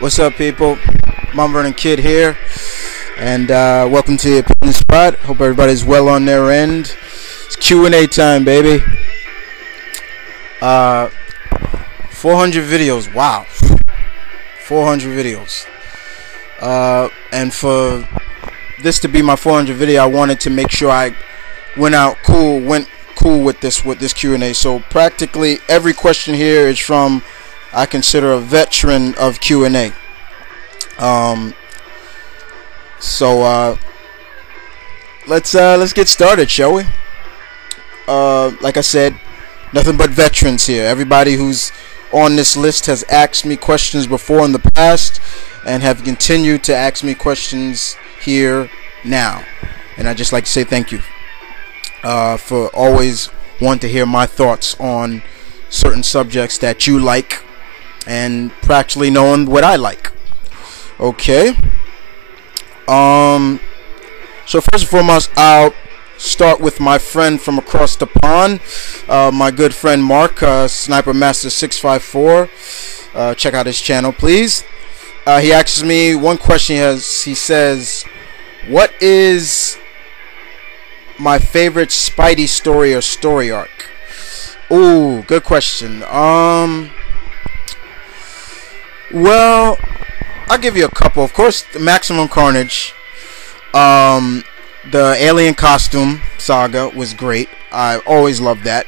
What's up, people? Mom Vernon Kid here, and welcome to the Opinion Spot. Hope everybody's well on their end. It's Q&A time, baby. 400 videos. Wow, 400 videos. And for this to be my 400 video, I wanted to make sure I went cool with this Q&A. So practically every question here is from, I consider, a veteran of Q&A. Let's get started, shall we? Like I said, nothing but veterans here. Everybody who's on this list has asked me questions before in the past and have continued to ask me questions here now. And I'd just like to say thank you for always wanting to hear my thoughts on certain subjects that you like and practically knowing what I like. Okay. So first and foremost, I'll start with my friend from across the pond, my good friend Mark, Sniper Master 654. Check out his channel, please. He asks me one question. He says, "What is my favorite Spidey story or story arc?" Ooh, good question. Well, I'll give you a couple. Of course, the Maximum Carnage. The alien costume saga was great. I always loved that.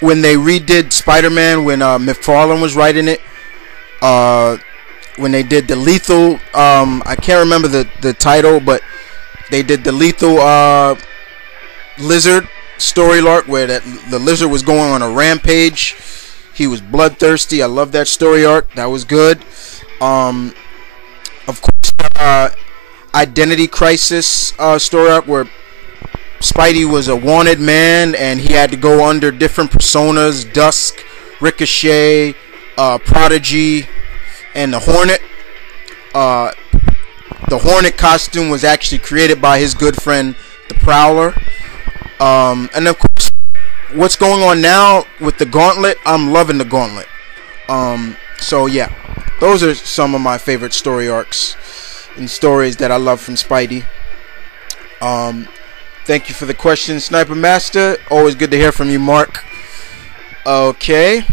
When they redid Spider-Man, when McFarlane was writing it, when they did the Lethal, I can't remember the title, but they did the Lethal Lizard story arc where the lizard was going on a rampage. He was bloodthirsty. I love that story arc. That was good. Of course, Identity Crisis story arc where Spidey was a wanted man and he had to go under different personas: Dusk, Ricochet, Prodigy, and the Hornet. The Hornet costume was actually created by his good friend, the Prowler. And of course, what's going on now with the Gauntlet, I'm loving the Gauntlet. So yeah, those are some of my favorite story arcs and stories that I love from Spidey. Thank you for the question, Sniper Master. Always good to hear from you, Mark. Okay,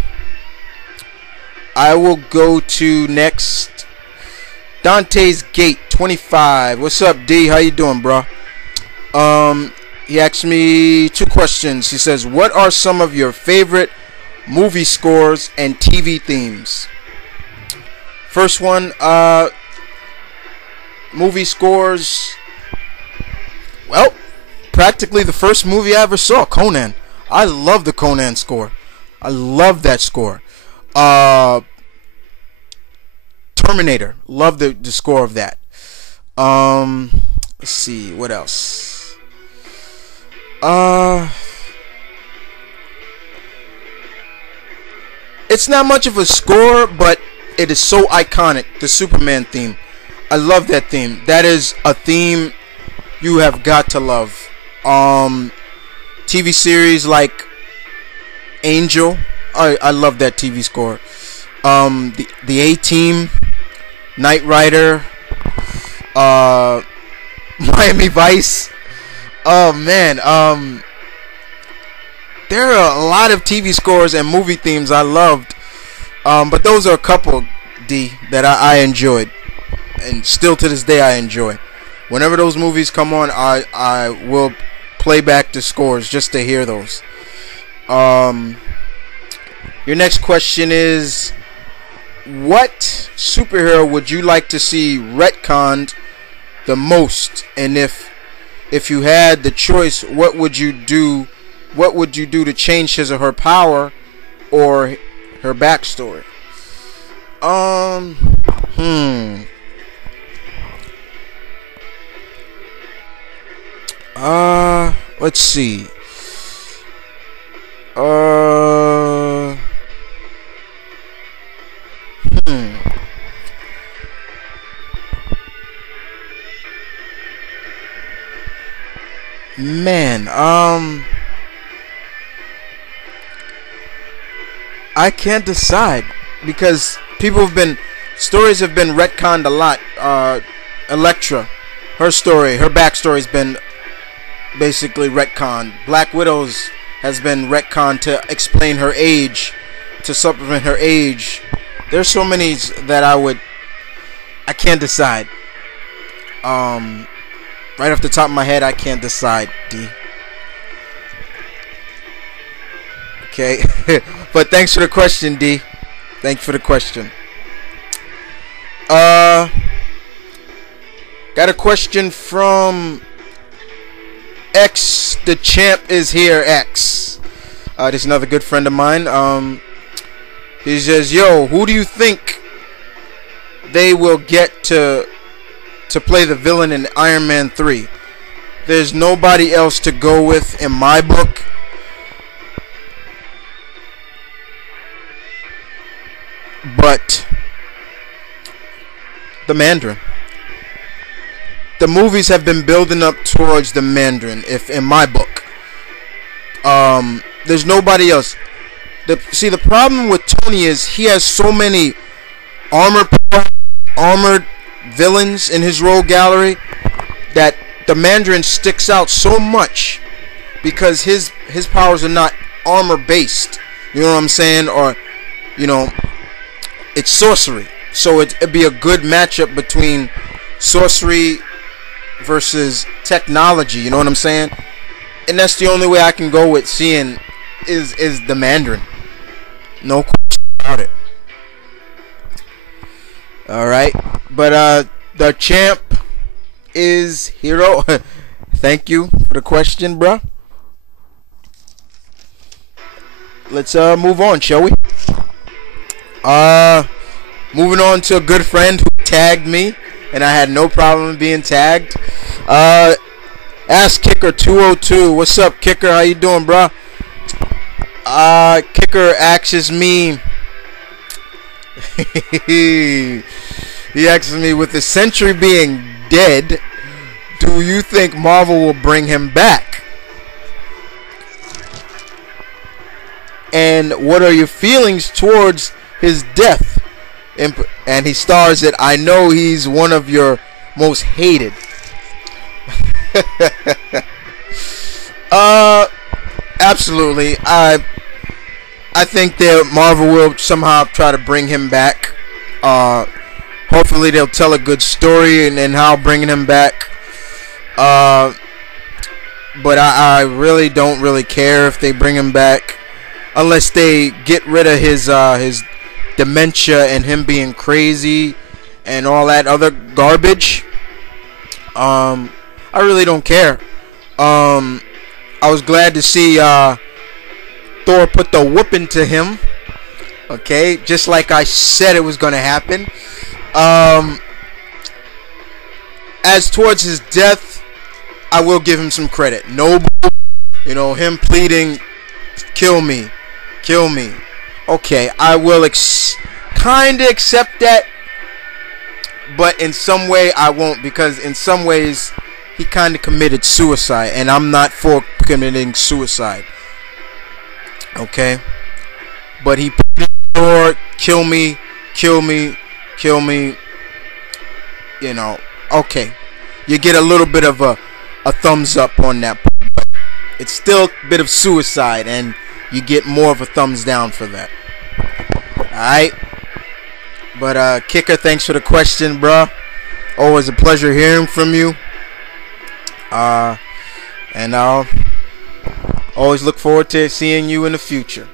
I will go to next Dante's Gate 25. What's up, D? How you doing, bro? He asked me two questions. He says, "What are some of your favorite movie scores and TV themes?" First one, movie scores. Well, practically the first movie I ever saw, Conan. I love the Conan score. I love that score. Terminator. Love the score of that. Let's see, what else? It's not much of a score, but it is so iconic. The Superman theme. I love that theme. That is a theme you have got to love. TV series like Angel. I love that TV score. The A-Team, Knight Rider, Miami Vice. Oh man, there are a lot of TV scores and movie themes I loved, but those are a couple, D, that I enjoyed, and still to this day I enjoy. Whenever those movies come on, I will play back the scores just to hear those. Your next question is, what superhero would you like to see retconned the most, and if you had the choice, what would you do? What would you do to change his or her power or her backstory? Let's see. Man, I can't decide because stories have been retconned a lot. Elektra, her story, her backstory's been basically retconned. Black Widow's has been retconned to explain her age, to supplement her age. There's so many that I can't decide. Right off the top of my head, I can't decide, D. Okay, but thanks for the question, D. Thanks for the question. Got a question from X. The champ is here. X. This is another good friend of mine. He says, "Yo, who do you think they will get to play the villain in Iron Man 3? There's nobody else to go with in my book." But the Mandarin. The movies have been building up towards the Mandarin. If in my book, there's nobody else. The problem with Tony is he has so many armored villains in his rogue gallery that the Mandarin sticks out so much because his powers are not armor based. You know what I'm saying? Or it's sorcery. So it'd be a good matchup between sorcery versus technology. You know what I'm saying? And that's the only way I can go with seeing is the Mandarin. No question about it. Alright. But the champ is hero. Thank you for the question, bruh. Let's move on, shall we? Moving on to a good friend who tagged me, and I had no problem being tagged. Ask Kicker 202. What's up, Kicker? How you doing, bro? Kicker asks me. He asks me, with the Sentry being dead, do you think Marvel will bring him back? And what are your feelings towards his death? And he stars it. I know he's one of your most hated. Absolutely. I think that Marvel will somehow try to bring him back. Hopefully they'll tell a good story and how bringing him back. But I really don't really care if they bring him back, unless they get rid of his dementia and him being crazy and all that other garbage. I really don't care. I was glad to see Thor put the whooping to him. Okay, just like I said it was going to happen. As towards his death, I will give him some credit. Noble, him pleading, kill me. Okay, I will kind of accept that, but in some way I won't, because in some ways he kind of committed suicide, and I'm not for committing suicide. Okay, but he pleaded for kill me. Okay, you get a little bit of a thumbs up on that, but it's still a bit of suicide, and you get more of a thumbs down for that. Alright. But Kicker, thanks for the question, bruh. Always a pleasure hearing from you. And I'll always look forward to seeing you in the future.